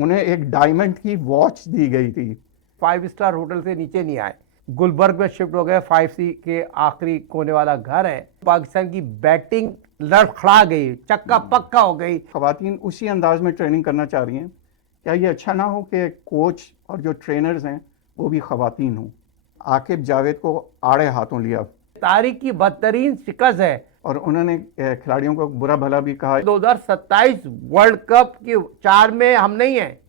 उन्हें एक डायमंड की वॉच दी गई थी। 5 स्टार होटल से नीचे नहीं आए, गुलबर्ग में शिफ्ट हो गए। 5C के आखिरी कोने वाला घर है। पाकिस्तान की बैटिंग लड़खड़ा गई, चक्का पक्का हो गई। खवातीन उसी अंदाज में ट्रेनिंग करना चाह रही हैं। क्या ये अच्छा ना हो कि कोच और जो ट्रेनर्स हैं वो भी खवातीन हों? आकिब जावेद को आड़े हाथों लिया तारीख की बदतरीन शिकस्त है और उन्होंने खिलाड़ियों को बुरा भला भी कहा। 2027 वर्ल्ड कप की 4 में हम नहीं हैं।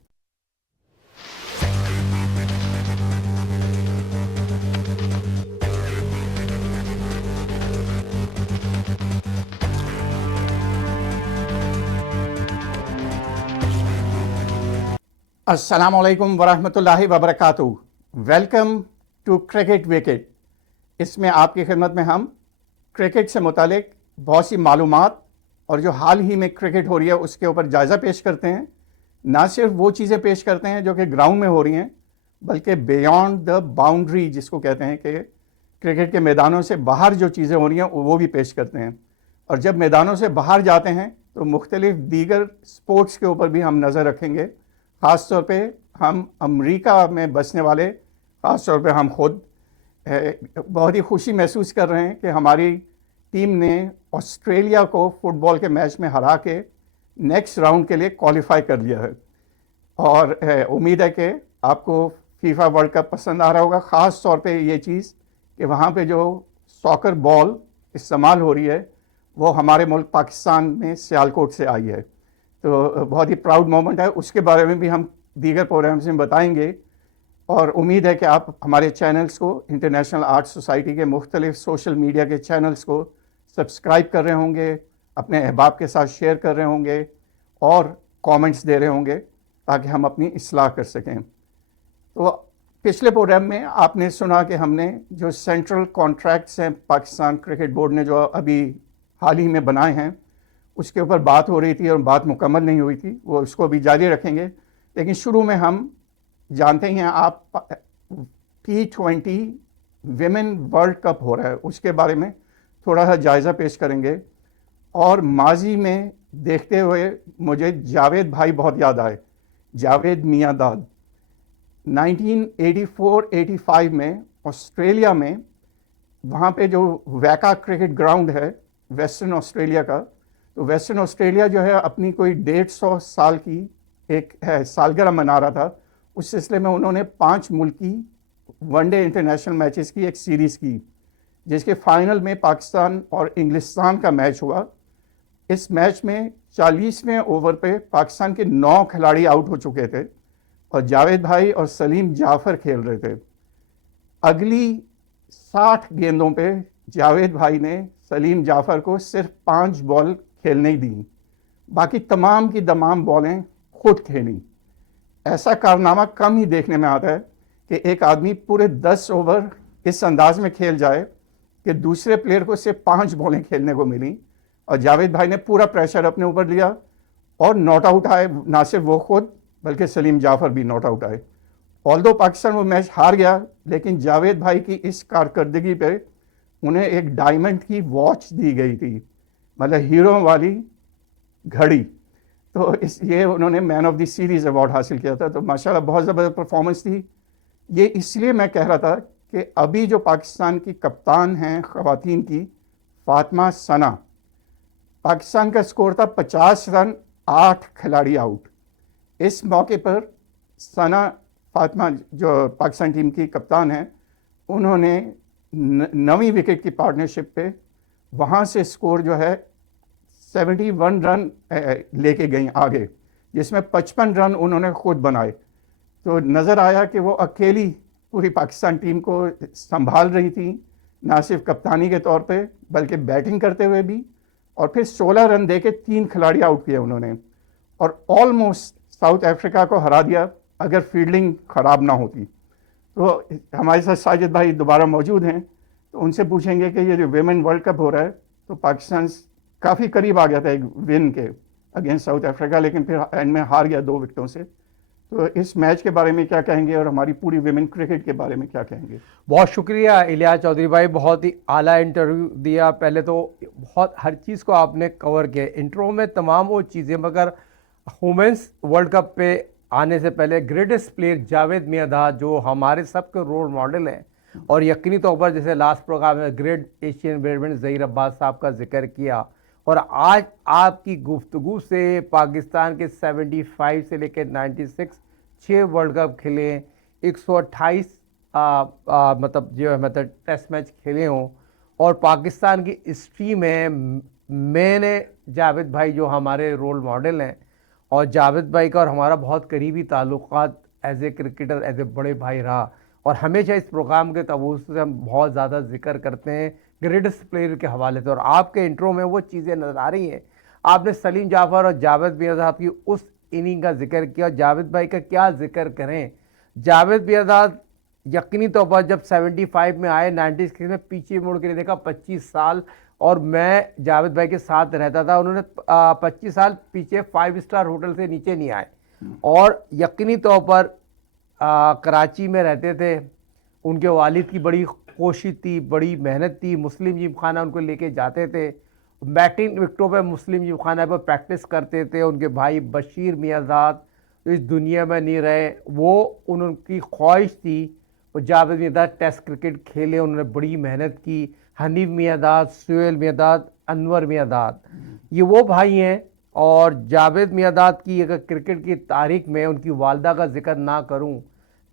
अस्सलाम वालेकुम वरहमतुल्लाहि वबरकातुहू। Welcome to cricket wicket. इसमें आपकी खिदमत में हम क्रिकेट से मुतालिक बहुत सी मालूमात और जो हाल ही में क्रिकेट हो रही है उसके ऊपर जायज़ा पेश करते हैं। ना सिर्फ वो चीज़ें पेश करते हैं जो कि ग्राउंड में हो रही हैं, बल्कि बियॉन्ड द बाउंड्री, जिसको कहते हैं कि क्रिकेट के मैदानों से बाहर जो चीज़ें हो रही हैं वो भी पेश करते हैं। और जब मैदानों से बाहर जाते हैं तो मुख्तलिफ दीगर स्पोर्ट्स के ऊपर भी हम नज़र रखेंगे। ख़ास तौर पे हम अमेरिका में बसने वाले, ख़ास तौर पे हम खुद बहुत ही खुशी महसूस कर रहे हैं कि हमारी टीम ने ऑस्ट्रेलिया को फुटबॉल के मैच में हरा के नेक्स्ट राउंड के लिए क्वालिफाई कर लिया है। और उम्मीद है कि आपको फीफा वर्ल्ड कप पसंद आ रहा होगा। ख़ास तौर पे ये चीज़ कि वहाँ पे जो सॉकर बॉल इस्तेमाल हो रही है वो हमारे मुल्क पाकिस्तान में सियालकोट से आई है। तो बहुत ही प्राउड मोमेंट है। उसके बारे में भी हम दीगर प्रोग्राम्स में बताएंगे। और उम्मीद है कि आप हमारे चैनल्स को, इंटरनेशनल आर्ट सोसाइटी के मुख्तलिफ सोशल मीडिया के चैनल्स को सब्सक्राइब कर रहे होंगे, अपने अहबाब के साथ शेयर कर रहे होंगे और कमेंट्स दे रहे होंगे ताकि हम अपनी इस्लाह कर सकें। तो पिछले प्रोग्राम में आपने सुना कि हमने जो सेंट्रल कॉन्ट्रैक्ट्स हैं पाकिस्तान क्रिकेट बोर्ड ने जो अभी हाल ही में बनाए हैं उसके ऊपर बात हो रही थी और बात मुकम्मल नहीं हुई थी। वो उसको भी जारी रखेंगे। लेकिन शुरू में हम जानते ही हैं, आप T20 विमेन वर्ल्ड कप हो रहा है, उसके बारे में थोड़ा सा जायज़ा पेश करेंगे। और माजी में देखते हुए मुझे जावेद भाई बहुत याद आए, जावेद मियां दाद। 1984-85 में ऑस्ट्रेलिया में वहाँ पे जो वैका क्रिकेट ग्राउंड है वेस्टर्न ऑस्ट्रेलिया का, तो वेस्टर्न ऑस्ट्रेलिया जो है अपनी कोई 150 साल की एक सालगिरह मना रहा था। उस सिलसिले में उन्होंने 5 मुल्की वनडे इंटरनेशनल मैचेस की एक सीरीज़ की, जिसके फाइनल में पाकिस्तान और इंग्लिस्तान का मैच हुआ। इस मैच में 40वें ओवर पे पाकिस्तान के 9 खिलाड़ी आउट हो चुके थे और जावेद भाई और सलीम जाफ़र खेल रहे थे। अगली 60 गेंदों पे जावेद भाई ने सलीम जाफ़र को सिर्फ 5 बॉल खेलने ही दी, बाकी तमाम की तमाम बॉलें खुद खेली। ऐसा कारनामा कम ही देखने में आता है कि एक आदमी पूरे 10 ओवर इस अंदाज में खेल जाए कि दूसरे प्लेयर को सिर्फ 5 बॉलें खेलने को मिली। और जावेद भाई ने पूरा प्रेशर अपने ऊपर लिया और नॉट आउट आए। ना सिर्फ वो खुद बल्कि सलीम जाफ़र भी नॉट आउट आए। ऑल्दो पाकिस्तान वो मैच हार गया, लेकिन जावेद भाई की इस कारकर्दगी पे उन्हें एक डायमंड की वॉच दी गई थी, मतलब हीरो वाली घड़ी। तो ये उन्होंने man of the series award हासिल किया था। तो माशाल्लाह बहुत ज़बरदस्त परफॉर्मेंस थी। ये इसलिए मैं कह रहा था कि अभी जो पाकिस्तान की कप्तान हैं ख़वातीन की, फातिमा सना, पाकिस्तान का स्कोर था 50 रन, 8 खिलाड़ी आउट। इस मौके पर सना फातिमा जो पाकिस्तान टीम की कप्तान हैं, उन्होंने 9वीं विकेट की पार्टनरशिप पे वहाँ से स्कोर जो है 71 रन लेके गई आगे, जिसमें 55 रन उन्होंने खुद बनाए। तो नज़र आया कि वो अकेली पूरी पाकिस्तान टीम को संभाल रही थी, ना सिर्फ कप्तानी के तौर पे बल्कि बैटिंग करते हुए भी। और फिर 16 रन देके 3 खिलाड़ी आउट किए उन्होंने और ऑलमोस्ट साउथ अफ्रीका को हरा दिया अगर फील्डिंग ख़राब ना होती। तो हमारे साथ साजिद भाई दोबारा मौजूद हैं, तो उनसे पूछेंगे कि ये जो विमेन वर्ल्ड कप हो रहा है, तो पाकिस्तान काफ़ी करीब आ गया था एक विन के अगेंस्ट साउथ अफ्रीका, लेकिन फिर एंड में हार गया 2 विकेटों से। तो इस मैच के बारे में क्या कहेंगे और हमारी पूरी विमेन क्रिकेट के बारे में क्या कहेंगे? बहुत शुक्रिया इलियास चौधरी भाई, बहुत ही आला इंटरव्यू दिया। पहले तो बहुत हर चीज़ को आपने कवर किया इंट्रो में, तमाम वो चीज़ें। मगर वुमेंस वर्ल्ड कप पे आने से पहले ग्रेटेस्ट प्लेयर जावेद मियांदाद जो हमारे सबके रोल मॉडल हैं, और यकीनी तौर पर जैसे लास्ट प्रोग्राम में great Asian badminton Zaheer Abbas साहब का जिक्र किया, और आज आपकी गुफ्तगू से पाकिस्तान के 75 से लेकर 96 6 वर्ल्ड कप खेले, 128 मतलब जो है मतलब टेस्ट मैच खेले हों, और पाकिस्तान की हिस्ट्री में मैंने जावेद भाई जो हमारे रोल मॉडल हैं, और जावेद भाई का और हमारा बहुत करीबी ताल्लुकात as a cricketer as a बड़े भाई रहा, और हमेशा इस प्रोग्राम के तवज्जुह से हम बहुत ज़्यादा जिक्र करते हैं ग्रेटेस्ट प्लेयर के हवाले से, और आपके इंट्रो में वो चीज़ें नज़र आ रही हैं। आपने सलीम जाफ़र और जावेद मियांदाद की उस इनिंग का जिक्र किया, जावेद भाई का क्या जिक्र करें। जावेद मियांदाद यकीनी तौर पर जब 75 में आए, 96 में पीछे मुड़ के देखा 25 साल, और मैं जावेद भाई के साथ रहता था, उन्होंने 25 साल पीछे 5 स्टार होटल से नीचे नहीं आए, और यकीनी तौर पर कराची में रहते थे। उनके वालिद की बड़ी कोशिश थी, बड़ी मेहनत थी, मुस्लिम जिमखाना उनको लेके जाते थे, बैटिंग विकेटों पे मुस्लिम जिमखाना पर प्रैक्टिस करते थे। उनके भाई बशीर मियांदाद इस दुनिया में नहीं रहे, वो उनकी ख्वाहिश थी वो जावेद मियांदाद टेस्ट क्रिकेट खेले, उन्होंने बड़ी मेहनत की। हनीफ मियांदाद, सुहेल मियांदाद, अनवर मियांदाद, ये वो भाई हैं। और जावेद मियांदाद की अगर क्रिकेट की तारीख में उनकी वालदा का जिक्र ना करूं,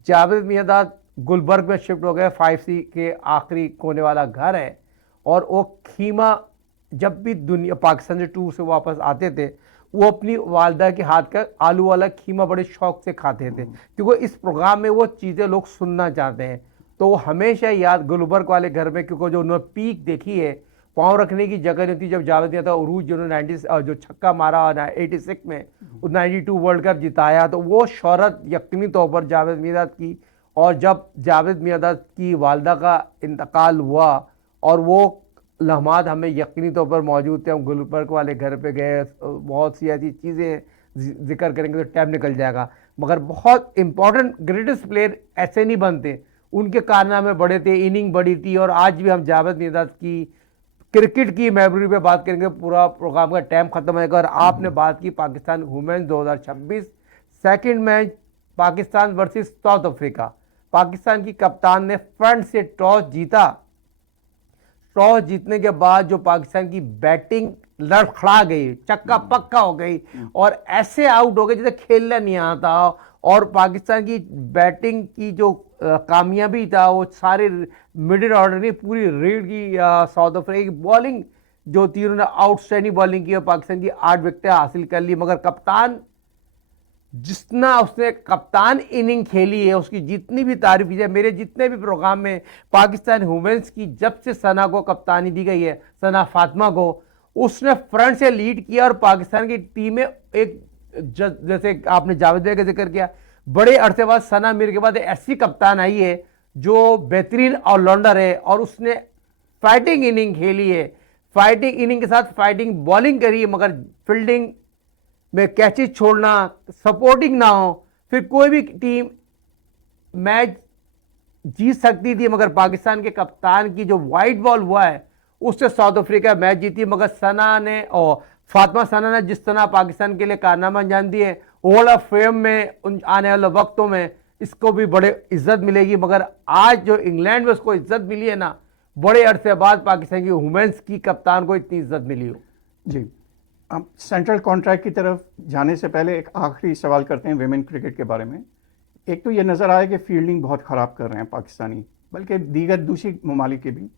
जावेद मियांदाद गुलबर्ग में शिफ्ट हो गए, 5C के आखिरी कोने वाला घर है, और वो खीमा जब भी दुनिया पाकिस्तान से टूर से वापस आते थे, वो अपनी वालदा के हाथ का आलू वाला खीमा बड़े शौक से खाते थे, क्योंकि इस प्रोग्राम में वो चीज़ें लोग सुनना चाहते हैं। तो वो हमेशा याद गुलबर्ग वाले घर में, क्योंकि जो उन्होंने पीक देखी है, पाँव रखने की जगह नहीं थी। जब जावेद मियांदाद उरूज जो 90 जो छक्का मारा 86 में, 92 वर्ल्ड कप जिताया, तो वो शोहरत यकीनी तौर पर जावेद मियांदाद की। और जब जावेद मियांदाद की वालदा का इंतकाल हुआ, और वो लम्हात हमें यकीनी तौर पर मौजूद थे, हम गुलबर्ग वाले घर पे गए, बहुत सी ऐसी चीज़ें जिक्र करेंगे तो टाइम निकल जाएगा, मगर बहुत इंपॉर्टेंट ग्रेटेस्ट प्लेयर ऐसे नहीं बनते, उनके कारनामे बड़े थे, इनिंग बड़ी थी। और आज भी हम जावेद मियांदाद की क्रिकेट की मेमोरी पे बात करेंगे, पूरा प्रोग्राम का टाइम खत्म होगा। और आपने बात की Pakistan women's 2026 second match Pakistan versus South Africa, Pakistan की कप्तान ने फ्रंट से टॉस जीता। टॉस जीतने के बाद जो पाकिस्तान की बैटिंग लड़खड़ा गई, चक्का पक्का हो गई, और ऐसे आउट हो गए जैसे खेलना नहीं आता, और पाकिस्तान की बैटिंग की जो कामयाबी था वो सारे मिडिल ऑर्डर ने पूरी रीड की। साउथ अफ्रीका की बॉलिंग जो थी, उन्होंने आउटस्टैंडिंग बॉलिंग की और पाकिस्तान की 8 विकेटें हासिल कर ली, मगर कप्तान जितना उसने कप्तान इनिंग खेली है, उसकी जितनी भी तारीफ की जाए, मेरे जितने भी प्रोग्राम में पाकिस्तान वुमेन्स की जब से सना को कप्तानी दी गई है, सना फातिमा को, उसने फ्रंट से लीड किया, और पाकिस्तान की टीम में एक जैसे आपने जावेद भाई का जिक्र किया, बड़े अरसे बाद सना मीर के बाद ऐसी कप्तान आई है जो बेहतरीन ऑलराउंडर है, और उसने फाइटिंग इनिंग खेली है, फाइटिंग इनिंग के साथ फाइटिंग बॉलिंग करी है, मगर फील्डिंग में कैचेज छोड़ना, सपोर्टिंग ना हो, फिर कोई भी टीम मैच जीत सकती थी, मगर पाकिस्तान के कप्तान की जो वाइट बॉल हुआ है उससे साउथ अफ्रीका मैच जीती। मगर सना ने और फातिमा सना ने जिस तरह पाकिस्तान के लिए कारनामा अंजाम दिए, हॉल ऑफ फेम में आने वाले वक्तों में इसको भी बड़े इज्जत मिलेगी। मगर आज जो इंग्लैंड में उसको इज्जत मिली है ना, बड़े अरसे बाद पाकिस्तान की वुमेन्स की कप्तान को इतनी इज्जत मिली हो। जी, हम सेंट्रल कॉन्ट्रैक्ट की तरफ जाने से पहले एक आखिरी सवाल करते हैं विमेन क्रिकेट के बारे में। एक तो ये नज़र आया कि फील्डिंग बहुत ख़राब कर रहे हैं पाकिस्तानी, बल्कि दीगर दूसरी ममालिक के भी।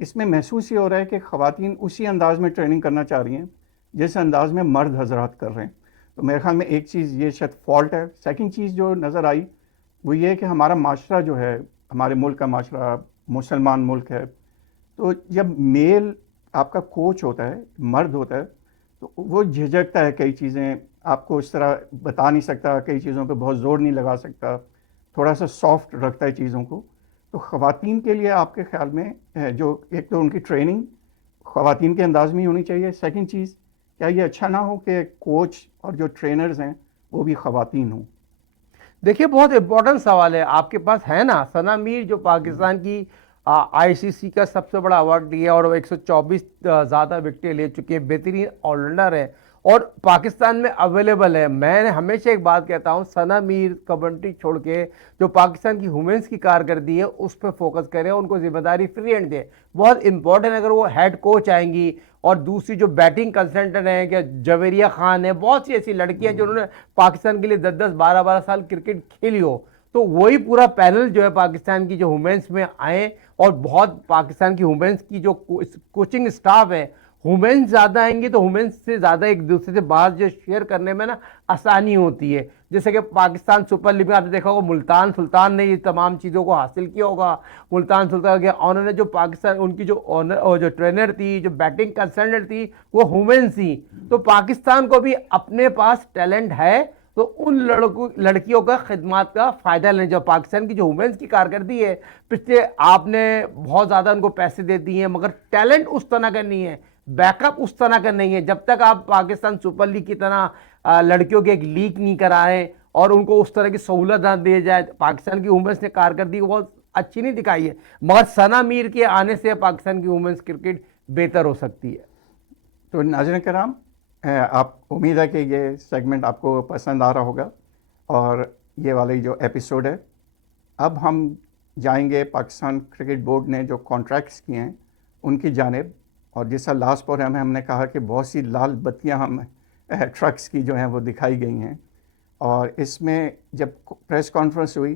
इसमें महसूस ये हो रहा है कि ख़वातीन उसी अंदाज़ में ट्रेनिंग करना चाह रही हैं जिस अंदाज़ में मर्द हजरात कर रहे हैं। तो मेरे ख्याल में एक चीज़ ये शायद फॉल्ट है। सेकंड चीज़ जो नज़र आई वो ये है कि हमारा माशरा जो है, हमारे मुल्क का माशरा मुसलमान मुल्क है, तो जब मेल आपका कोच होता है, मर्द होता है, तो वो झिझकता है कई चीज़ें, आपको इस तरह बता नहीं सकता, कई चीज़ों पे बहुत ज़ोर नहीं लगा सकता, थोड़ा सा सॉफ्ट रखता है चीज़ों को। तो ख़वातीन के लिए आपके ख्याल में जो एक तो उनकी ट्रेनिंग ख़वातीन के अंदाज में ही होनी चाहिए, सेकंड चीज़ क्या ये अच्छा ना हो कि कोच और जो ट्रेनर्स हैं वो भी ख़वातीन हों? देखिए, बहुत इंपॉर्टेंट सवाल है आपके पास है ना। सना मीर जो पाकिस्तान की आईसीसी का सबसे बड़ा अवार्ड लिया, और वो 124 ज़्यादा विकेटें ले चुके हैं, बेहतरीन ऑलराउंडर है, और पाकिस्तान में अवेलेबल है। मैं हमेशा एक बात कहता हूं, सना मीर कमेंट्री छोड़ के जो पाकिस्तान की वुमेन्स की कारकर्दगी है उस पर फोकस करें, उनको जिम्मेदारी फ्री हैंड दें, बहुत इंपॉर्टेंट है। अगर वो हेड कोच आएंगी, और दूसरी जो बैटिंग कंसल्टेंट है क्या जवेरिया खान है, बहुत सी ऐसी लड़कियां हैं जिन्होंने पाकिस्तान के लिए 10-10 12-12 साल क्रिकेट खेली हो, तो वही पूरा पैनल जो है पाकिस्तान की जो वुमेन्स में आए, और बहुत पाकिस्तान की वुमेन्स की जो कोचिंग स्टाफ है, वुमेन्स ज़्यादा आएंगी तो वुमेन्स से ज़्यादा एक दूसरे से बात जो शेयर करने में ना आसानी होती है। जैसे कि पाकिस्तान सुपर लीग में आपने देखा होगा, मुल्तान सुल्तान ने ये तमाम चीज़ों को हासिल किया होगा। मुल्तान सुल्तान के उन्होंने जो पाकिस्तान, उनकी जो ऑनर और जो ट्रेनर थी, जो बैटिंग कंसल्टेंट थी, वो वुमेन्स थी। तो पाकिस्तान को भी अपने पास टैलेंट है, तो उन लड़कियों का खिदमत का फ़ायदा लें। जो पाकिस्तान की जो वुमेन्स की कारकर्दगी है, पिछले आपने बहुत ज़्यादा उनको पैसे दे दिए हैं, मगर टैलेंट उस तरह का नहीं है, बैकअप उस तरह का नहीं है। जब तक आप पाकिस्तान सुपर लीग की तरह लड़कियों के एक लीग नहीं कराएं और उनको उस तरह की सहूलत ना दी जाए, पाकिस्तान की वुमेन्स ने कारकर्दगी बहुत अच्छी नहीं दिखाई है, मगर सना मीर के आने से पाकिस्तान की वुमेन्स क्रिकेट बेहतर हो सकती है। तो नाज़रीन कराम, आप उम्मीद है कि ये सेगमेंट आपको पसंद आ रहा होगा, और ये वाली जो एपिसोड है, अब हम जाएंगे पाकिस्तान क्रिकेट बोर्ड ने जो कॉन्ट्रैक्ट्स किए हैं उनकी जानिब। और जैसा लास्ट प्रोग्राम में हमने कहा कि बहुत सी लाल बत्तियां हम ट्रक्स की जो हैं वो दिखाई गई हैं, और इसमें जब प्रेस कॉन्फ्रेंस हुई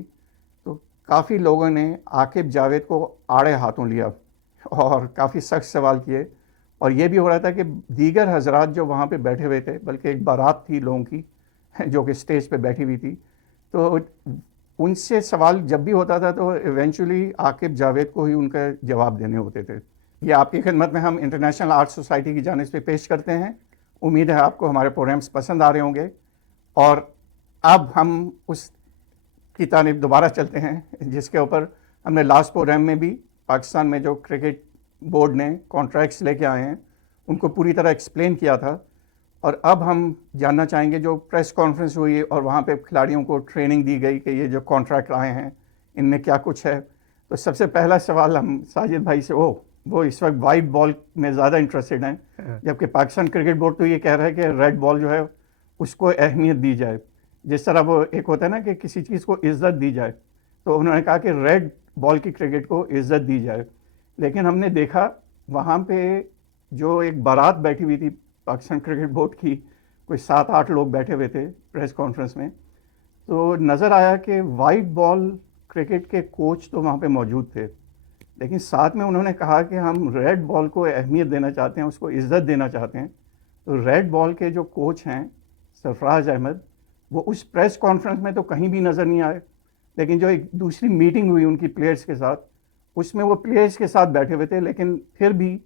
तो काफ़ी लोगों ने आकिब जावेद को आड़े हाथों लिया और काफ़ी सख्त सवाल किए। और ये भी हो रहा था कि दीगर हजरात जो वहाँ पे बैठे हुए थे, बल्कि एक बारात थी लोगों की जो कि स्टेज पे बैठी हुई थी, तो उनसे सवाल जब भी होता था तो इवेंचुअली आकिब जावेद को ही उनका जवाब देने होते थे। ये आपकी खिदमत में हम इंटरनेशनल आर्ट सोसाइटी की जानिब से पेश करते हैं। उम्मीद है आपको हमारे प्रोग्राम्स पसंद आ रहे होंगे। और अब हम उस की तारीफ दोबारा चलते हैं जिसके ऊपर हमने लास्ट प्रोग्राम में भी पाकिस्तान में जो क्रिकेट बोर्ड ने कॉन्ट्रैक्ट्स लेके आए हैं उनको पूरी तरह एक्सप्लेन किया था। और अब हम जानना चाहेंगे जो प्रेस कॉन्फ्रेंस हुई और वहाँ पे खिलाड़ियों को ट्रेनिंग दी गई कि ये जो कॉन्ट्रैक्ट आए हैं इनमें क्या कुछ है। तो सबसे पहला सवाल हम साजिद भाई से, वो इस वक्त वाइट बॉल में ज़्यादा इंटरेस्टेड हैं, जबकि पाकिस्तान क्रिकेट बोर्ड तो ये कह रहा है कि रेड बॉल जो है उसको अहमियत दी जाए, जिस तरह वो एक होता है ना कि किसी चीज़ को इज़्ज़त दी जाए, तो उन्होंने कहा कि रेड बॉल की क्रिकेट को इज़्ज़त दी जाए। लेकिन हमने देखा वहाँ पे जो एक बारात बैठी हुई थी पाकिस्तान क्रिकेट बोर्ड की, कोई 7-8 लोग बैठे हुए थे प्रेस कॉन्फ्रेंस में, तो नज़र आया कि वाइट बॉल क्रिकेट के कोच तो वहाँ पे मौजूद थे, लेकिन साथ में उन्होंने कहा कि हम रेड बॉल को अहमियत देना चाहते हैं, उसको इज़्ज़त देना चाहते हैं। तो रेड बॉल के जो कोच हैं सरफराज अहमद, वो उस प्रेस कॉन्फ्रेंस में तो कहीं भी नज़र नहीं आए, लेकिन जो एक दूसरी मीटिंग हुई उनकी प्लेयर्स के साथ, उसमें वो प्लेयर्स के साथ बैठे हुए थे, लेकिन फिर भी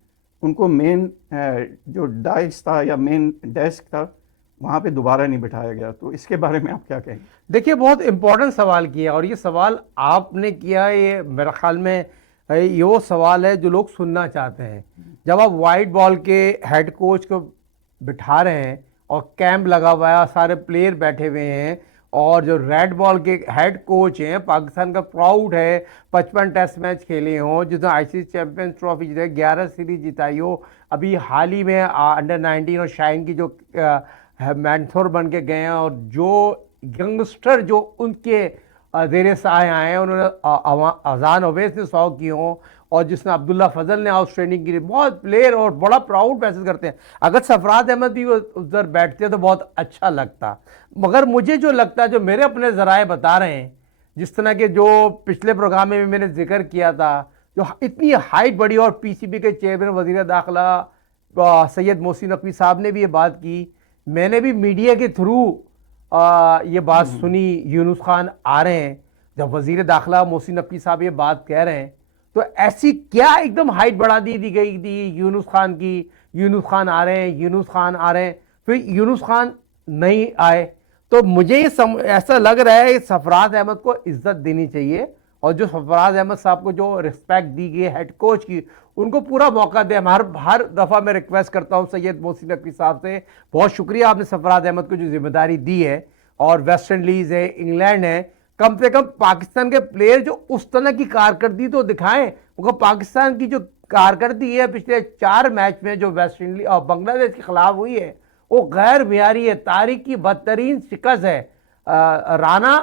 उनको मेन जो डाइस था या मेन डेस्क था वहाँ पे दोबारा नहीं बिठाया गया। तो इसके बारे में आप क्या कहेंगे? देखिए, बहुत इंपॉर्टेंट सवाल किया, और ये सवाल आपने किया, ये मेरे ख्याल में ये वो सवाल है जो लोग सुनना चाहते हैं। जब आप वाइट बॉल के हेड कोच को बिठा रहे हैं और कैंप लगा हुआ है, सारे प्लेयर बैठे हुए हैं, और जो रेड बॉल के हेड कोच हैं, पाकिस्तान का प्राउड है, 55 टेस्ट मैच खेले हों, जिसमें आईसीसी चैंपियंस ट्रॉफी जीते, 11 सीरीज जिताई हो, अभी हाल ही में अंडर 19 और शाइन की जो मैंथोर बन के गए हैं, और जो यंगस्टर जो उनके जेर साए आए हैं, उन्होंने अजान अवैस ने 100 की हों, और जिसने अब्दुल्ला फजल ने हाउस ट्रेनिंग की, बहुत प्लेयर और बड़ा प्राउड महसूस करते हैं। अगर सरफराज अहमद भी उधर बैठते तो बहुत अच्छा लगता। मगर मुझे जो लगता है, जो मेरे अपने ज़राए बता रहे हैं, जिस तरह के जो पिछले प्रोग्राम में भी मैंने जिक्र किया था, जो इतनी हाइट बढ़ी, और पीसीबी के चेयरमैन वज़ीर दाखिला सैयद मोहसिन नकवी साहब ने भी ये बात की, मैंने भी मीडिया के थ्रू ये बात सुनी, यूनुस खान आ रहे हैं, जब वज़ीर दाखिला मोहसिन नकवी साहब ये बात कह रहे हैं, तो ऐसी क्या एकदम हाइट बढ़ा दी गई थी यूनुस खान की, यूनुस खान आ रहे हैं, यूनुस खान आ रहे हैं, फिर यूनुस खान नहीं आए। तो मुझे ये ऐसा लग रहा है कि सरफराज अहमद को इज्जत देनी चाहिए, और जो सरफराज अहमद साहब को जो रिस्पेक्ट दी गई हेड कोच की, उनको पूरा मौका दे। हर दफ़ा मैं रिक्वेस्ट करता हूँ सैयद मोहसिन नकवी साहब से, बहुत शुक्रिया आपने सरफराज अहमद को जो जिम्मेदारी दी है, और वेस्ट इंडीज़ है, इंग्लैंड है, कम से कम पाकिस्तान के प्लेयर जो उस तरह की कारकर्दगी तो दिखाएं। उनको पाकिस्तान की जो कारकर्दगी है पिछले 4 मैच में जो वेस्ट इंडीज और बांग्लादेश के खिलाफ हुई है, वो गैर मियारी है, तारीख की बदतरीन शिकस्त है। राणा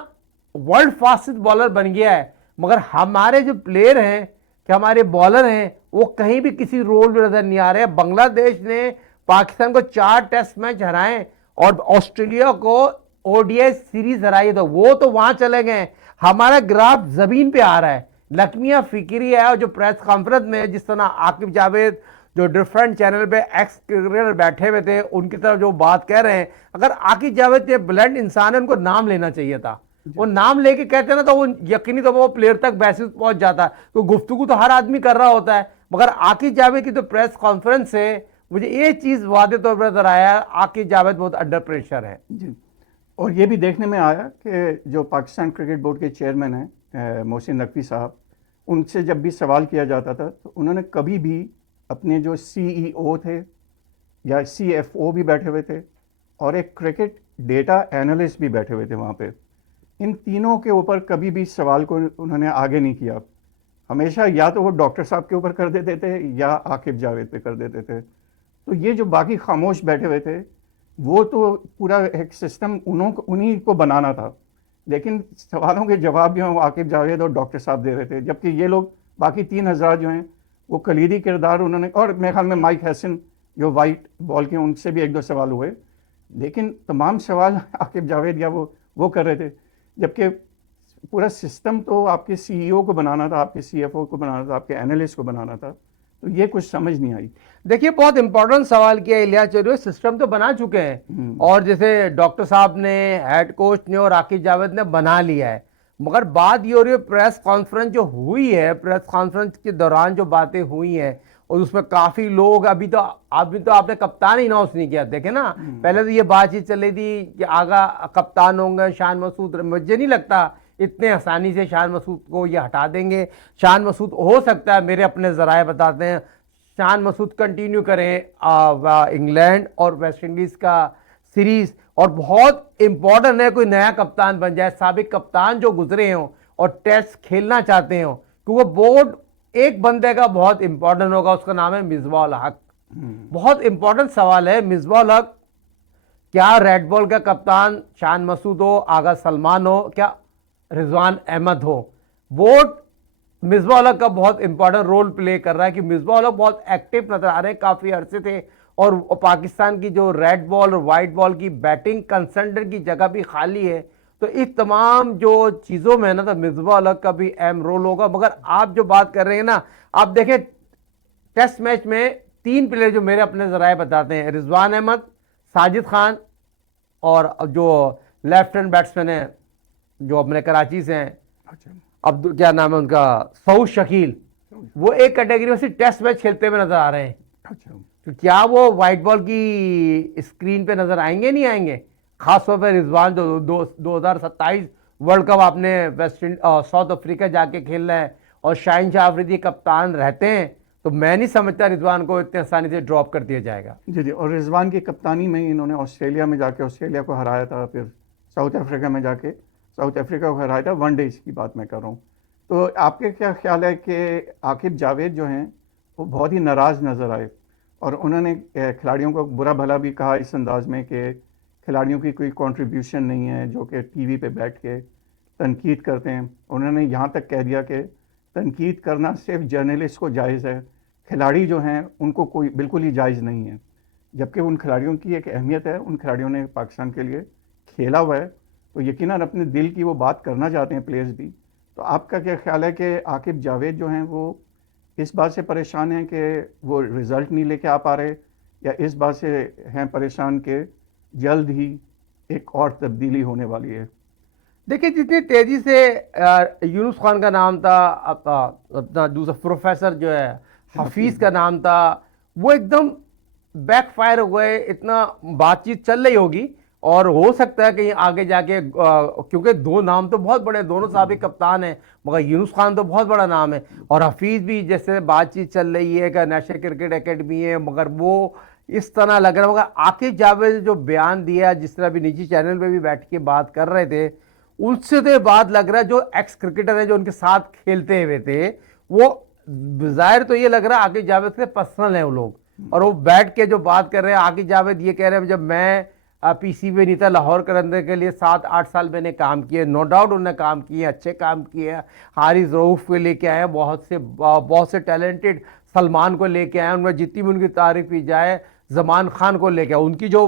वर्ल्ड फास्टेस्ट बॉलर बन गया है, मगर हमारे जो प्लेयर हैं, कि हमारे बॉलर हैं, वो कहीं भी किसी रोल में नजर नहीं आ रहे। बांग्लादेश ने पाकिस्तान को 4 टेस्ट मैच हराए और ऑस्ट्रेलिया को ओडीआई सीरीज हराई, तो वो तो वहां चले गए। हमारा ग्राफ जमीन पे आ रहा है। लक्ष्मिया फिक्री है, और जो प्रेस कॉन्फ्रेंस में जिस तरह आकिब जावेद जो डिफरेंट चैनल पे एक्स क्रिकेटर बैठे हुए थे, उनकी तरफ जो बात कह रहे हैं, अगर आकिब जावेद ये ब्लैंड इंसान है, उनको नाम लेना चाहिए था। वो नाम लेके कहते ना तो वो यकीनी तो वो प्लेयर तक मैसेज पहुंच जाता है। तो गुफ्तगू तो हर आदमी कर रहा होता है, मगर आकिब जावेद की तो प्रेस कॉन्फ्रेंस से मुझे ये चीज वादे तौर पर नजर आया, आकिब जावेद बहुत अंडर प्रेशर है जी। और ये भी देखने में आया कि जो पाकिस्तान क्रिकेट बोर्ड के चेयरमैन हैं मोहसिन नकवी साहब, उनसे जब भी सवाल किया जाता था तो उन्होंने कभी भी अपने जो सीईओ थे या सीएफओ भी बैठे हुए थे और एक क्रिकेट डेटा एनालिस्ट भी बैठे हुए थे वहाँ पे, इन तीनों के ऊपर कभी भी सवाल को उन्होंने आगे नहीं किया। हमेशा या तो वो डॉक्टर साहब के ऊपर कर देते थे या आकिब जावेद पे कर देते थे। तो ये जो बाकी खामोश बैठे हुए थे, वो तो पूरा एक सिस्टम उन्हीं को बनाना था, लेकिन सवालों के जवाब जो हैं वो आकिब जावेद और डॉक्टर साहब दे रहे थे, जबकि ये लोग बाकी 3,000 जो हैं वो कलीदी किरदार उन्होंने, और मेरे ख्याल में माइक हैसन जो वाइट बॉल के, उनसे भी 1-2 सवाल हुए, लेकिन तमाम सवाल आकिब जावेद या वो कर रहे थे, जबकि पूरा सिस्टम तो आपके सीईओ को बनाना था, आपके सीएफओ को बनाना था, आपके एनालिस्ट को बनाना था। तो ये कुछ समझ नहीं आई। देखिए, बहुत इंपॉर्टेंट सवाल किया इलियास चौधरी। सिस्टम तो बना चुके हैं, और जैसे डॉक्टर साहब ने, हेड कोच ने और आकिब जावेद ने बना लिया है, मगर बात ये हो रही है प्रेस कॉन्फ्रेंस जो हुई है, प्रेस कॉन्फ्रेंस के दौरान जो बातें हुई हैं, और उसमें काफी लोग, अभी तो आपने कप्तान ही अनाउंस नहीं किया, देखे ना। पहले तो ये बातचीत चल रही थी कि आगा कप्तान होंगे शान मसूद। मुझे नहीं लगता इतने आसानी से शान मसूद को ये हटा देंगे। शान मसूद, हो सकता है, मेरे अपने जराए बताते हैं, शान मसूद कंटिन्यू करें इंग्लैंड और वेस्ट इंडीज का सीरीज, और बहुत इंपॉर्टेंट है कोई नया कप्तान बन जाए, साबिक कप्तान जो गुजरे हों और टेस्ट खेलना चाहते हो, क्योंकि बोर्ड एक बंदे का बहुत इंपॉर्टेंट होगा, उसका नाम है मिसबाह उल हक। बहुत इंपॉर्टेंट सवाल है, मिसबाह उल हक क्या रेड बॉल का कप्तान शान मसूद हो, आगा सलमान हो, क्या रिजवान अहमद हो? बोर्ड मिसबाह उल हक का बहुत इंपॉर्टेंट रोल प्ले कर रहा है, कि मिसबाह उल हक बहुत एक्टिव नजर आ रहे हैं, काफी अरसे थे, और पाकिस्तान की जो रेड बॉल और वाइट बॉल की बैटिंग कंसल्टेंट की जगह भी खाली है। तो इस तमाम जो चीजों में ना, तो मिसबाह उल हक का भी अहम रोल होगा। मगर आप जो बात कर रहे हैं ना, आप देखें टेस्ट मैच में 3 प्लेयर जो मेरे अपने जराए बताते हैं, रिजवान अहमद, साजिद खान, और जो लेफ्ट हैंड बैट्समैन है जो अपने कराची से हैं, अब क्या नाम है उनका, सऊद शकील, वो एक कैटेगरी में से टेस्ट मैच खेलते हुए नजर आ रहे हैं। तो क्या वो व्हाइट बॉल की स्क्रीन पे नजर आएंगे, नहीं आएंगे? खासतौर पर रिजवान जो 2027 वर्ल्ड कप आपने साउथ अफ्रीका जाके खेल रहे हैं, और शाहीन शाह अफरीदी कप्तान रहते हैं, तो मैं नहीं समझता रिजवान को इतने आसानी से ड्रॉप कर दिया जाएगा। जी। और रिजवान की कप्तानी में इन्होंने ऑस्ट्रेलिया में जाके ऑस्ट्रेलिया को हराया था, फिर साउथ अफ्रीका में जाके साउथ अफ्रीका को हराया था। वनडेज की बात मैं कर रहा हूँ। तो आपके क्या ख्याल है कि आकिब जावेद जो हैं वो बहुत ही नाराज़ नज़र आए, और उन्होंने खिलाड़ियों को बुरा भला भी कहा इस अंदाज में कि खिलाड़ियों की कोई कंट्रीब्यूशन नहीं है, जो कि टीवी पे बैठ के तनकीद करते हैं। उन्होंने यहाँ तक कह दिया कि तनकीद करना सिर्फ जर्नलिस्ट को जायज़ है, खिलाड़ी जो हैं उनको कोई बिल्कुल ही जायज़ नहीं है, जबकि उन खिलाड़ियों की एक अहमियत है। उन खिलाड़ियों ने पाकिस्तान के लिए खेला हुआ है, तो यकीनन अपने दिल की वो बात करना चाहते हैं प्लेयर्स भी। तो आपका क्या ख्याल है कि आकिब जावेद जो हैं वो इस बात से परेशान हैं कि वो रिज़ल्ट नहीं लेके आ पा रहे, या इस बात से हैं परेशान कि जल्द ही एक और तब्दीली होने वाली है? देखिए, जितनी तेजी से यूनुस खान का नाम था, अपना दूसरा प्रोफेसर जो है हफीज का नाम था, वो एकदम बैकफायर हो गए। इतना बातचीत चल रही होगी, और हो सकता है कहीं आगे जाके, क्योंकि 2 नाम तो बहुत बड़े, दोनों साबिक कप्तान हैं, मगर यूनुस खान तो बहुत बड़ा नाम है, और हफीज भी, जैसे बातचीत चल रही है कि नेशनल क्रिकेट एकेडमी है, मगर वो इस तरह लग रहा है। मगर आकिब जावेद ने जो बयान दिया, जिस तरह भी निजी चैनल पे भी बैठ के बात कर रहे थे, उससे तो बात लग रहा है जो एक्स क्रिकेटर है जो उनके साथ खेलते हुए थे, वो जाहिर तो ये लग रहा है आकिब जावेद से पर्सनल है वो लोग, और वो बैठ के जो बात कर रहे हैं, आकिब जावेद ये कह रहे हैं जब मैं पीसीबी नहीं था, लाहौर कलंदर के लिए 7-8 साल मैंने काम किए, नो डाउट उन्होंने काम किए, अच्छे काम किए। हारिस रऊफ को लेके आए, बहुत से टैलेंटेड, सलमान को लेके आए, उनमें जितनी भी उनकी तारीफ की जाए, जमान खान को लेके आए, उनकी जो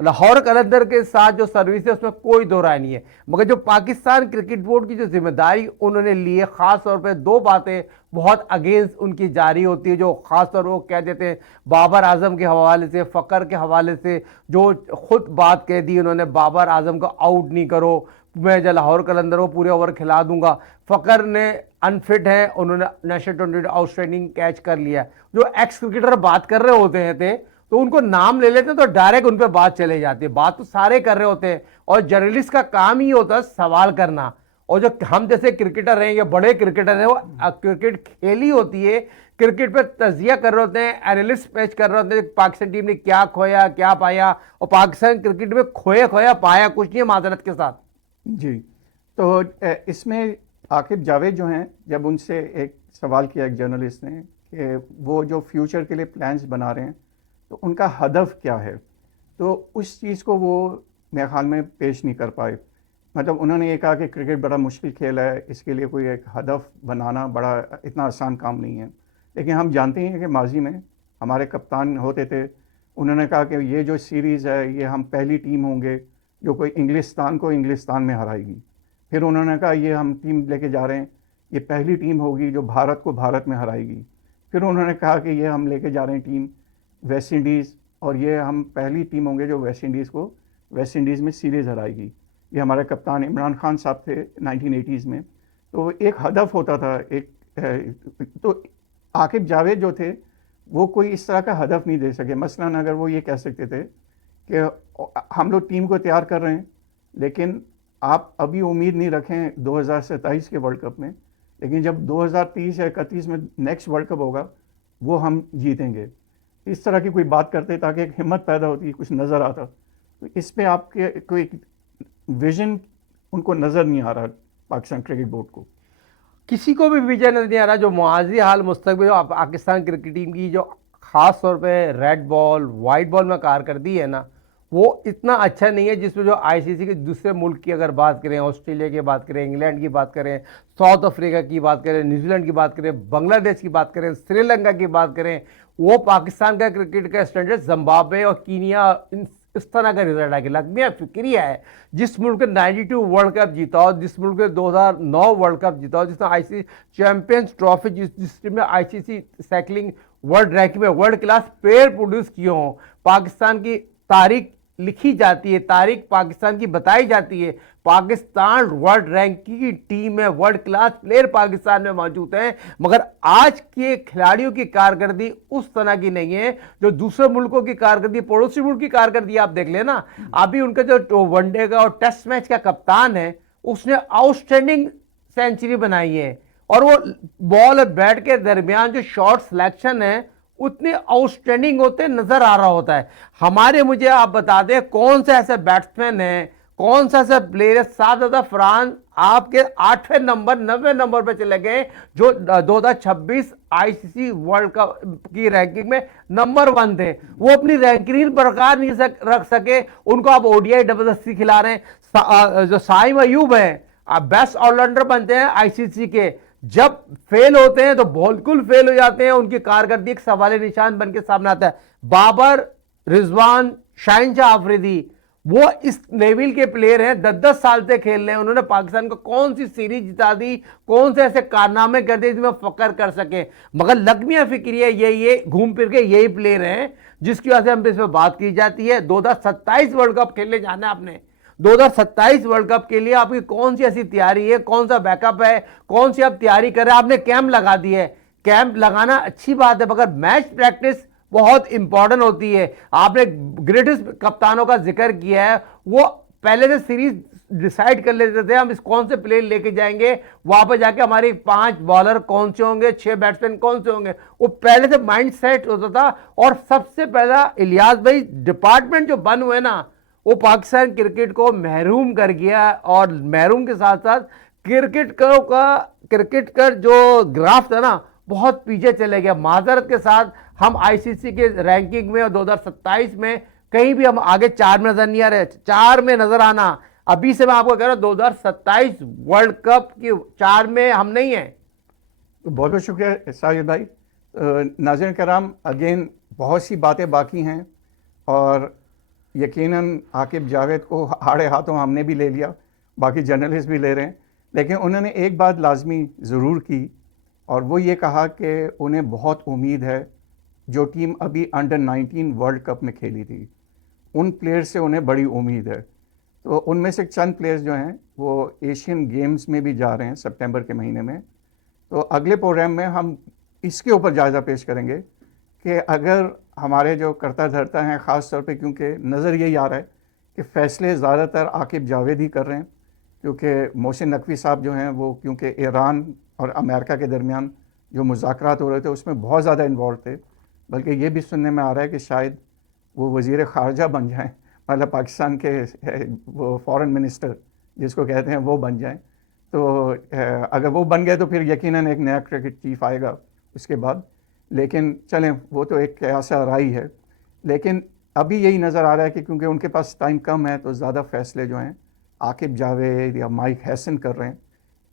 लाहौर कलंदर के साथ जो सर्विस है उसमें कोई दो राय नहीं है। मगर जो पाकिस्तान क्रिकेट बोर्ड की जो जिम्मेदारी उन्होंने ली है, खास तौर पे दो बातें बहुत अगेंस्ट उनकी जारी होती है, जो खास तौर पर वो कह देते हैं बाबर आजम के हवाले से, फ़खर के हवाले से, जो खुद बात कह दी उन्होंने बाबर आजम को आउट नहीं करो, मैं जो लाहौर कलंदर को पूरे ओवर खिला दूंगा। फ़खर ने अनफिट है, उन्होंने नेशनल ट्वेंटी आउटस्टैंडिंग कैच कर लिया। जो एक्स क्रिकेटर बात कर रहे होते हैं तो उनको नाम ले लेते हैं तो डायरेक्ट उन पर बात चले जाती है। बात तो सारे कर रहे होते हैं और जर्नलिस्ट का काम ही होता है सवाल करना। और जो हम जैसे क्रिकेटर हैं या बड़े क्रिकेटर हैं, वो क्रिकेट खेली होती है, क्रिकेट पे तजिया कर रहे होते हैं, एनालिस्ट पेश कर रहे होते हैं पाकिस्तान टीम ने क्या खोया क्या पाया, और पाकिस्तान क्रिकेट में खोया पाया कुछ नहीं है, माजरत के साथ। जी, तो इसमें आकिब जावेद जो हैं, जब उनसे एक सवाल किया एक जर्नलिस्ट ने कि वो जो फ्यूचर के लिए प्लान्स बना रहे हैं तो उनका हदफ क्या है, तो उस चीज़ को वो मेरे ख्याल में पेश नहीं कर पाए। मतलब उन्होंने ये कहा कि क्रिकेट बड़ा मुश्किल खेल है, इसके लिए कोई एक हदफ बनाना बड़ा इतना आसान काम नहीं है। लेकिन हम जानते हैं कि माजी में हमारे कप्तान होते थे, उन्होंने कहा कि ये जो सीरीज़ है ये हम पहली टीम होंगे जो कोई इंग्लिस्तान को इंग्लिस्तान में हराएगी। फिर उन्होंने कहा ये हम टीम लेके जा रहे हैं, ये पहली टीम होगी जो भारत को भारत में हराएगी। फिर उन्होंने कहा कि ये हम लेके जा रहे हैं टीम वेस्ट इंडीज़, और ये हम पहली टीम होंगे जो वेस्ट इंडीज़ को वेस्ट इंडीज़ में सीरीज़ हराएगी। ये हमारे कप्तान इमरान खान साहब थे 1980s में। तो एक हदफ होता था तो आकिब जावेद जो थे वो कोई इस तरह का हदफ नहीं दे सके। मसलन अगर वो ये कह सकते थे कि हम लोग टीम को तैयार कर रहे हैं, लेकिन आप अभी उम्मीद नहीं रखें 2027 के वर्ल्ड कप में, लेकिन जब 2030 या 31 में नेक्स्ट वर्ल्ड कप होगा वो हम जीतेंगे। इस तरह की कोई बात करते ताकि एक हिम्मत पैदा होती, कुछ नज़र आता। तो इस पे आपके कोई विजन उनको नज़र नहीं आ रहा पाकिस्तान क्रिकेट बोर्ड को? किसी को भी विजन नजर नहीं आ रहा। जो मुआजी हाल मुस्तकबिल पाकिस्तान क्रिकेट टीम की जो खास तौर पे रेड बॉल वाइट बॉल में कारकर्दगी है ना, वो इतना अच्छा नहीं है जिसमें जो आईसीसी के दूसरे मुल्क की अगर बात करें, ऑस्ट्रेलिया की बात करें, इंग्लैंड की बात करें, साउथ अफ्रीका की बात करें, न्यूजीलैंड की बात करें, बांग्लादेश की बात करें, श्रीलंका की बात करें, वो पाकिस्तान का क्रिकेट का स्टैंडर्ड जिम्बाब्वे और कीनिया इस तरह का रिजल्ट आएगा। लग्मिया फिक्रिया है, जिस मुल्क ने 92 वर्ल्ड कप जीता हो, जिस मुल्क ने 2009 वर्ल्ड कप जीता हो, जिसने आईसीसी चैंपियंस ट्रॉफी, जिस टीम में आईसीसी साइकिलिंग वर्ल्ड रैंकिंग में वर्ल्ड क्लास प्लेयर प्रोड्यूस किए हों, पाकिस्तान की तारीख लिखी जाती है, तारीख पाकिस्तान की बताई जाती है। पाकिस्तान वर्ल्ड रैंकिंग की टीम है, वर्ल्ड क्लास प्लेयर पाकिस्तान में मौजूद हैं, मगर आज के खिलाड़ियों की कारकर्दगी उस तरह की नहीं है जो दूसरे मुल्कों की कारकर्दगी, पड़ोसी मुल्क की कारकर्दगी आप देख लेना। अभी उनका जो वनडे का और टेस्ट मैच का कप्तान है, उसने आउटस्टैंडिंग सेंचुरी बनाई है, और वो बॉल और बैट के दरमियान जो शॉट सिलेक्शन है उतने आउटस्टैंडिंग होते नजर आ रहा होता है। हमारे, मुझे आप बता दें कौन से ऐसे बैट्समैन हैं, कौन सा ऐसा प्लेयर है, साजिद अफरान आपके 8वें नंबर 90 नंबर पे चले गए, जो 2026 आईसीसी वर्ल्ड कप की रैंकिंग में नंबर 1 थे। वो अपनी रैंकिंग बरकरार नहीं रख सके, उनको आप ओडीआई जबरदस्ती खिला रहे हैं। जो साइम अयूब है, आप बेस्ट ऑलराउंडर बनते हैं आईसीसी के, जब फेल होते हैं तो बिल्कुल फेल हो जाते हैं, उनकी कारकर्दगी एक सवाल निशान बन के सामने आता है। बाबर, रिजवान, शाहिनशाह आफरीदी, वो इस लेवल के प्लेयर हैं, 10-10 साल से खेल रहे हैं। उन्होंने पाकिस्तान को कौन सी सीरीज जिता दी, कौन से ऐसे कारनामे कर दिए जिसमें फकर कर सके। मगर लग्मिया फिक्रिया ये घूम फिर के यही प्लेयर हैं जिसकी वजह से हम इस पर बात की जाती है। 2027 वर्ल्ड कप खेलने जाना है आपने, 2027 वर्ल्ड कप के लिए आपकी कौन सी ऐसी तैयारी है, कौन सा बैकअप है, कौन सी आप तैयारी कर रहे हैं? आपने कैंप लगा दी है, कैंप लगाना अच्छी बात है, मगर मैच प्रैक्टिस बहुत इंपॉर्टेंट होती है। आपने ग्रेटेस्ट कप्तानों का जिक्र किया है, वो पहले से सीरीज डिसाइड कर लेते थे हम इस कौन से प्लेयर लेके जाएंगे, वहां पर जाके हमारे 5 बॉलर कौन से होंगे, 6 बैट्समैन कौन से होंगे, वो पहले से माइंड सेट होता था। और सबसे पहला इलियास भाई डिपार्टमेंट जो बन हुए ना, वो पाकिस्तान क्रिकेट को महरूम कर गया, और महरूम के साथ साथ क्रिकेट का जो ग्राफ था ना बहुत पीछे चले गया। माजरत के साथ हम आईसीसी के रैंकिंग में और 2027 में कहीं भी हम आगे 4 में नजर नहीं आ रहे। 4 में नजर आना, अभी से मैं आपको कह रहा हूं 2027 वर्ल्ड कप की 4 में हम नहीं है। तो बहुत बहुत शुक्रिया साजिद भाई। नाज़रीन कराम, अगेन बहुत सी बातें बाकी हैं और यकीनन आकिब जावेद को आड़े हाथों हमने भी ले लिया, बाकी जर्नलिस्ट भी ले रहे हैं, लेकिन उन्होंने एक बात लाजमी ज़रूर की और वो ये कहा कि उन्हें बहुत उम्मीद है जो टीम अभी अंडर 19 वर्ल्ड कप में खेली थी, उन प्लेयर से उन्हें बड़ी उम्मीद है। तो उनमें से चंद प्लेयर्स जो हैं वो एशियन गेम्स में भी जा रहे हैं सितंबर के महीने में। तो अगले प्रोग्राम में हम इसके ऊपर जायज़ा पेश करेंगे कि अगर हमारे जो करता धरता हैं, ख़ास तौर पे क्योंकि नज़र यही आ रहा है कि फ़ैसले ज़्यादातर आकिब जावेद ही कर रहे हैं, क्योंकि मोहसिन नकवी साहब जो हैं वो क्योंकि ईरान और अमेरिका के दरमियान जो मुज़ाकरात हो रहे थे उसमें बहुत ज़्यादा इन्वॉल्व थे, बल्कि ये भी सुनने में आ रहा है कि शायद वो वज़ीर ख़ारजा बन जाएं, मतलब पाकिस्तान के वो फॉरेन मिनिस्टर जिसको कहते हैं वो बन जाएं। तो अगर वो बन गए तो फिर यकीनन एक नया क्रिकेट चीफ आएगा उसके बाद। लेकिन चलें, वो तो एक ऐसा राय है, लेकिन अभी यही नज़र आ रहा है कि क्योंकि उनके पास टाइम कम है तो ज़्यादा फ़ैसले जो हैं आकिब जावेद या माइक हैसन कर रहे हैं।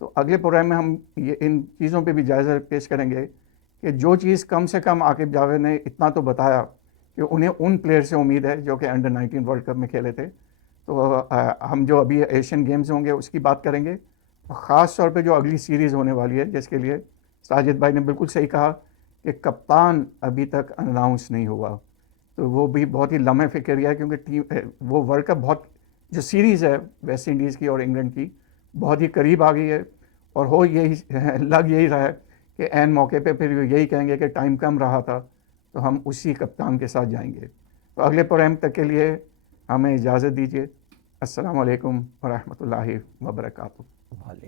तो अगले प्रोग्राम में हम ये इन चीज़ों पे भी जायज़ा पेश करेंगे कि जो चीज़ कम से कम आकिब जावेद ने इतना तो बताया कि उन्हें उन प्लेयर से उम्मीद है जो कि अंडर 19 वर्ल्ड कप में खेले थे। तो हम जो अभी एशियन गेम्स होंगे उसकी बात करेंगे, ख़ास तौर पे जो अगली सीरीज़ होने वाली है जिसके लिए साजिद भाई ने बिल्कुल सही कहा कि कप्तान अभी तक अनाउंस नहीं हुआ। तो वो भी बहुत ही लम्हे फ़िक्र है क्योंकि टीम वो वर्ल्ड कप बहुत जो सीरीज़ है वेस्ट इंडीज़ की और इंग्लैंड की बहुत ही करीब आ गई है और हो यही लग यही रहा है कि ऐन मौके पे फिर यही कहेंगे कि टाइम कम रहा था तो हम उसी कप्तान के साथ जाएंगे। तो अगले प्रोग्राम तक के लिए हमें इजाज़त दीजिए। अस्सलाम वालेकुम व रहमतुल्लाहि व बरकातुहू।